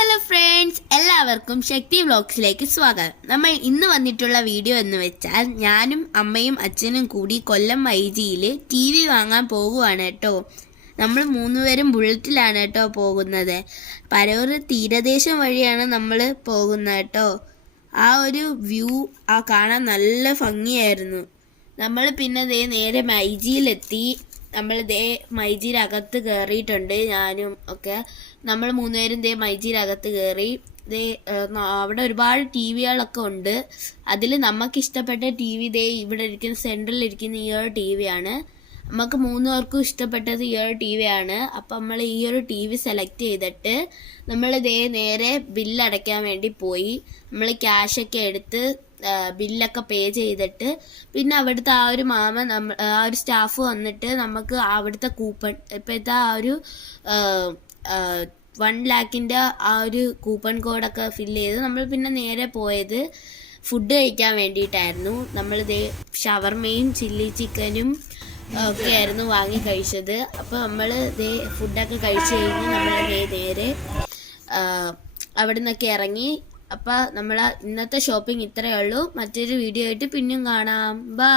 Hello friends, എല്ലാവർക്കും ശക്തി വ്ലോഗ്സിലേക്ക് സ്വാഗതം. നമ്മൾ ഇന്ന് വന്നിട്ടുള്ള വീഡിയോ എന്ന് വെച്ചാൽ ഞാനും അമ്മയും അച്ഛനും കൂടി കൊല്ലം മൈജിയിൽ TV വാങ്ങാൻ പോകുവാണ് കേട്ടോ. നമ്മൾ മൂന്നുപേരും ബുള്ളറ്റിലാണ് കേട്ടോ പോകുന്നത്. പരവൂർ തീരദേശം വഴിയാണ് നമ്മൾ പോകുന്നത് കേട്ടോ. ആ ഒരു വ്യൂ കാണാൻ നല്ല ഭംഗിയായിരുന്നു. നമ്മൾ പിന്നെ നേരെ മൈജിയിലെത്തി. നമ്മൾ മൈജിയിലകത്ത് കയറിയിട്ടുണ്ട്. ഞാനും ഒക്കെ നമ്മൾ മൂന്നുപേരും മൈജിയിലകത്ത് കയറി. അവിടെ ഒരുപാട് TVകളൊക്കെ ഉണ്ട്. അതിൽ നമുക്കിഷ്ടപ്പെട്ട TV ഇവിടെ ഇരിക്കുന്ന സെൻട്രലിരിക്കുന്ന ഈ ഒരു TV ആണ്. നമുക്ക് മൂന്നുപേർക്കും ഇഷ്ടപ്പെട്ടത് ഈ ഒരു TV ആണ്. അപ്പം നമ്മൾ ഈ ഒരു TV സെലക്ട് ചെയ്തിട്ട് നമ്മൾ നേരെ ബില്ലടയ്ക്കാൻ വേണ്ടി പോയി. നമ്മൾ ക്യാഷൊക്കെ എടുത്ത് ബില്ലൊക്കെ പേ ചെയ്തിട്ട് പിന്നെ അവിടുത്തെ ആ ഒരു ആ ഒരു സ്റ്റാഫ് വന്നിട്ട് നമുക്ക് അവിടുത്തെ കൂപ്പൺ, ഇപ്പോഴത്തെ ആ ഒരു 1 lakhന്റെ ആ ഒരു കൂപ്പൺ കോഡൊക്കെ ഫില്ല് ചെയ്ത് നമ്മൾ പിന്നെ നേരെ പോയത് ഫുഡ് കഴിക്കാൻ വേണ്ടിയിട്ടായിരുന്നു. നമ്മൾ ഷവർമയും ചില്ലി ചിക്കനും ഒക്കെ ആയിരുന്നു വാങ്ങി കഴിച്ചത്. അപ്പോൾ നമ്മൾ ഫുഡൊക്കെ കഴിച്ച് കഴിഞ്ഞ് നമ്മൾ നേരെ അവിടെ നിന്നൊക്കെ ഇറങ്ങി. അപ്പോൾ നമ്മൾ ഇന്നത്തെ ഷോപ്പിംഗ് ഇത്രയേ ഉള്ളൂ. മറ്റൊരു വീഡിയോ ആയിട്ട് പിന്നെയും കാണാം. ബൈ.